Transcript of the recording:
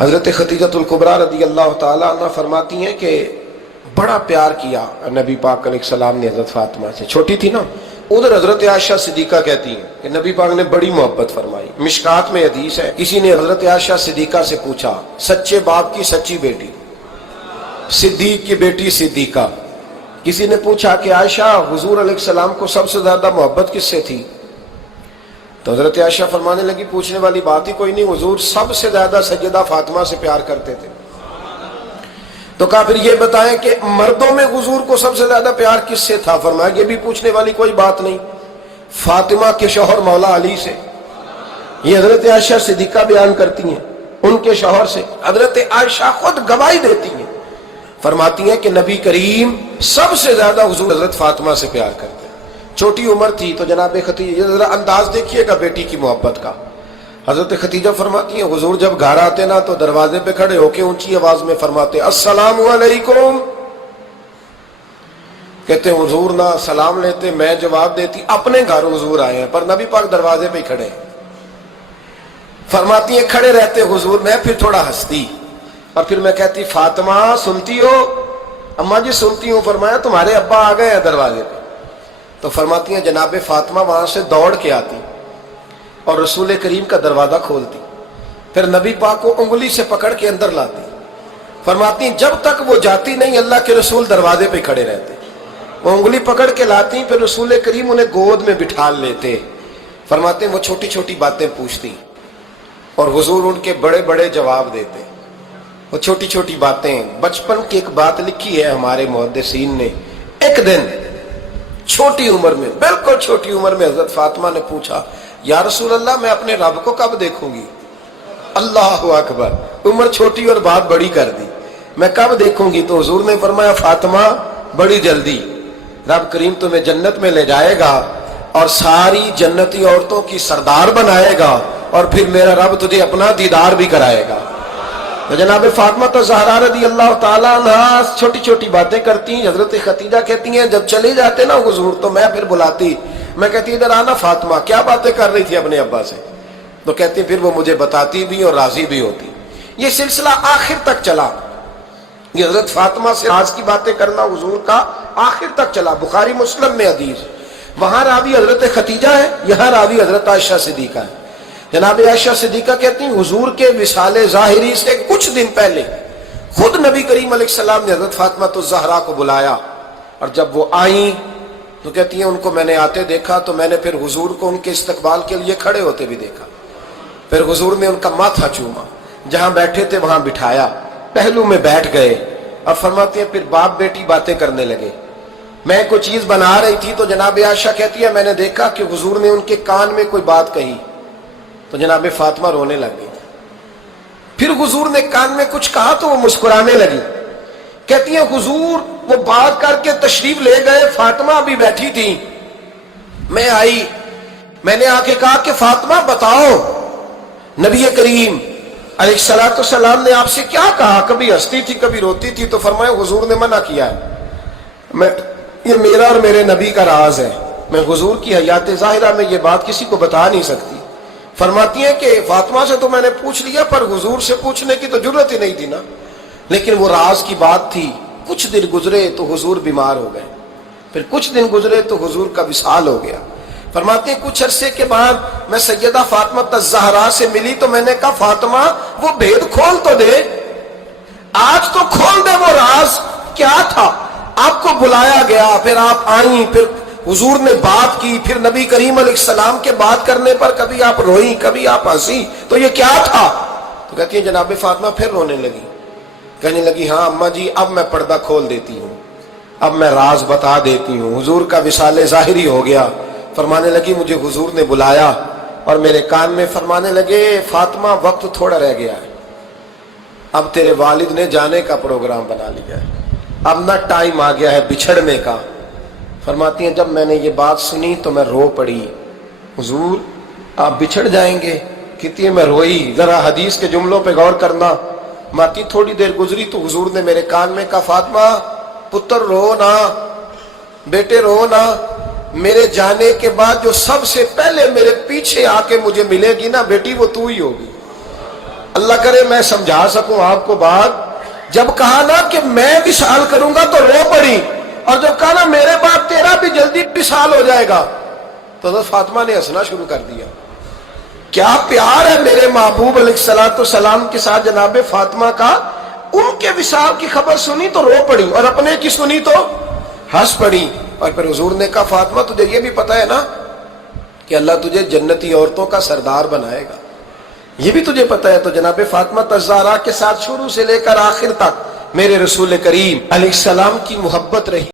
حضرت خدیجۃ الکبریٰ رضی اللہ تعالیٰ عنہ فرماتی ہیں کہ بڑا پیار کیا نبی پاک علیہ السلام نے حضرت فاطمہ سے، چھوٹی تھی نا۔ ادھر حضرت عائشہ صدیقہ کہتی ہیں کہ نبی پاک نے بڑی محبت فرمائی۔ مشکات میں حدیث ہے، کسی نے حضرت عائشہ صدیقہ سے پوچھا، سچے باپ کی سچی بیٹی، صدیق کی بیٹی صدیقہ، کسی نے پوچھا کہ عائشہ حضور علیہ السلام کو سب سے زیادہ محبت کس سے تھی؟ تو حضرت عائشہ فرمانے لگی پوچھنے والی بات ہی کوئی نہیں، حضور سب سے زیادہ سیدہ فاطمہ سے پیار کرتے تھے۔ تو کہا پھر یہ بتائیں کہ مردوں میں حضور کو سب سے زیادہ پیار کس سے تھا؟ فرمایا یہ بھی پوچھنے والی کوئی بات نہیں، فاطمہ کے شوہر مولا علی سے۔ یہ حضرت عائشہ صدیقہ بیان کرتی ہیں ان کے شوہر سے، حضرت عائشہ خود گواہی دیتی ہیں، فرماتی ہیں کہ نبی کریم سب سے زیادہ حضور حضرت فاطمہ سے پیار کرتے ہیں۔ چھوٹی عمر تھی تو جناب خدیجہ، ذرا انداز دیکھیے گا بیٹی کی محبت کا۔ حضرت خدیجہ فرماتی ہیں حضور جب گھر آتے نا تو دروازے پہ کھڑے ہو کے اونچی آواز میں فرماتے السلام علیکم، کہتے حضور نہ سلام لیتے، میں جواب دیتی اپنے گھر حضور آئے ہیں، پر نبی پاک دروازے پہ کھڑے ہیں۔ فرماتی ہیں کھڑے رہتے حضور، میں پھر تھوڑا ہنستی اور پھر میں کہتی فاطمہ سنتی ہو؟ اماں جی سنتی ہوں۔ فرمایا تمہارے ابا آ گئے ہیں دروازے پہ۔ تو فرماتی ہیں جناب فاطمہ وہاں سے دوڑ کے آتی اور رسول کریم کا دروازہ کھولتی، پھر نبی پاک کو انگلی سے پکڑ کے اندر لاتی۔ فرماتی ہیں جب تک وہ جاتی نہیں اللہ کے رسول دروازے پہ کھڑے رہتے، وہ انگلی پکڑ کے لاتی، پھر رسول کریم انہیں گود میں بٹھا لیتے۔ فرماتے ہیں وہ چھوٹی چھوٹی باتیں پوچھتی اور حضور ان کے بڑے بڑے جواب دیتے۔ وہ چھوٹی چھوٹی باتیں، بچپن کی ایک بات لکھی ہے ہمارے محدثین نے، ایک دن چھوٹی عمر میں، بالکل چھوٹی عمر میں حضرت فاطمہ نے پوچھا یا رسول اللہ میں اپنے رب کو کب دیکھوں گی؟ اللہ اکبر، عمر چھوٹی اور بات بڑی کر دی، میں کب دیکھوں گی؟ تو حضور نے فرمایا فاطمہ بڑی جلدی، رب کریم تمہیں جنت میں لے جائے گا اور ساری جنتی عورتوں کی سردار بنائے گا اور پھر میرا رب تجھے اپنا دیدار بھی کرائے گا۔ تو جناب فاطمہ تو زہرا رضی اللہ تعالیٰ عنہ چھوٹی چھوٹی باتیں کرتی ہیں۔ حضرت خدیجہ کہتی ہیں جب چلے جاتے نا حضور تو میں پھر بلاتی، میں کہتی ادھر آنا فاطمہ، کیا باتیں کر رہی تھی اپنے ابا سے؟ تو کہتی پھر وہ مجھے بتاتی بھی اور راضی بھی ہوتی۔ یہ سلسلہ آخر تک چلا، یہ حضرت فاطمہ سے راز کی باتیں کرنا حضور کا آخر تک چلا۔ بخاری مسلم میں حدیث، وہاں راوی حضرت خدیجہ ہے، یہاں راوی حضرت عائشہ صدیقہ ہے۔ جناب عائشہ صدیقہ کہتی ہیں حضور کے وصال ظاہری سے کچھ دن پہلے خود نبی کریم علیہ السلام نے حضرت فاطمہ الزہرا کو بلایا، اور جب وہ آئیں تو کہتی ہیں ان کو میں نے آتے دیکھا تو میں نے پھر حضور کو ان کے استقبال کے لیے کھڑے ہوتے بھی دیکھا، پھر حضور نے ان کا ماتھا چوما، جہاں بیٹھے تھے وہاں بٹھایا، پہلو میں بیٹھ گئے، اور فرماتے ہیں پھر باپ بیٹی باتیں کرنے لگے۔ میں کوئی چیز بنا رہی تھی تو جناب عائشہ کہتی ہے میں نے دیکھا کہ حضور نے ان کے کان میں کوئی بات کہی تو جناب فاطمہ رونے لگی، پھر حضور نے کان میں کچھ کہا تو وہ مسکرانے لگی۔ کہتی ہیں حضور وہ بات کر کے تشریف لے گئے، فاطمہ ابھی بیٹھی تھی، میں آئی، میں نے آ کے کہا کہ فاطمہ بتاؤ نبی کریم علیہ الصلوۃ والسلام نے آپ سے کیا کہا؟ کبھی ہنستی تھی کبھی روتی تھی، تو فرمایا حضور نے منع کیا ہے، یہ میرا اور میرے نبی کا راز ہے، میں حضور کی حیات ظاہرہ میں یہ بات کسی کو بتا نہیں سکتی۔ فرماتی ہیں کہ فاطمہ سے تو میں نے پوچھ لیا پر حضور سے پوچھنے کی تو ضرورت ہی نہیں تھی نا، لیکن وہ راز کی بات تھی۔ کچھ دن گزرے تو حضور بیمار ہو گئے، پھر کچھ دن گزرے تو حضور کا وصال ہو گیا۔ فرماتے ہیں کچھ عرصے کے بعد میں سیدہ فاطمہ الزہرا سے ملی تو میں نے کہا فاطمہ وہ بھید کھول تو دے، آج تو کھول دے وہ راز کیا تھا؟ آپ کو بلایا گیا، پھر آپ آئیں، پھر حضور نے بات کی، پھر نبی کریم علیہ السلام کے بات کرنے پر کبھی آپ روئیں کبھی آپ ہنسی، تو یہ کیا تھا؟ تو کہتی ہیں جناب فاطمہ پھر رونے لگی، کہنے لگی ہاں اماں جی اب میں پردہ کھول دیتی ہوں، اب میں راز بتا دیتی ہوں، حضور کا وصال ظاہری ہو گیا۔ فرمانے لگی مجھے حضور نے بلایا اور میرے کان میں فرمانے لگے فاطمہ وقت تھوڑا رہ گیا ہے، اب تیرے والد نے جانے کا پروگرام بنا لیا ہے، اب نہ ٹائم آ گیا ہے بچھڑنے کا۔ فرماتی ہیں جب میں نے یہ بات سنی تو میں رو پڑی، حضور آپ بچھڑ جائیں گے؟ کہتی ہے میں روئی۔ ذرا حدیث کے جملوں پہ غور کرنا، ماتی تھوڑی دیر گزری تو حضور نے میرے کان میں کہا فاطمہ پتر رو نا، بیٹے رو نا، میرے جانے کے بعد جو سب سے پہلے میرے پیچھے آ کے مجھے ملے گی نا بیٹی وہ تو ہی ہوگی۔ اللہ کرے میں سمجھا سکوں آپ کو بات. جب کہا نا کہ میں وصال کروں گا تو رو پڑی, اور جب کہا نا میرے بعد تیرا بھی جلدی وصال ہو جائے گا تو حضرت فاطمہ نے ہنسنا شروع کر دیا. کیا پیار ہے میرے محبوب علیہ الصلوۃ والسلام کے ساتھ جناب فاطمہ کا. ان کے وصال کی خبر سنی تو رو پڑی, اور اپنے کی سنی تو ہنس پڑی. اور پھر حضور نے کہا فاطمہ تجھے یہ بھی پتا ہے نا کہ اللہ تجھے جنتی عورتوں کا سردار بنائے گا, یہ بھی تجھے پتا ہے. تو جناب فاطمہ الزہرا کے ساتھ شروع سے لے کر آخر تک میرے رسول کریم علیہ السلام کی محبت رہی.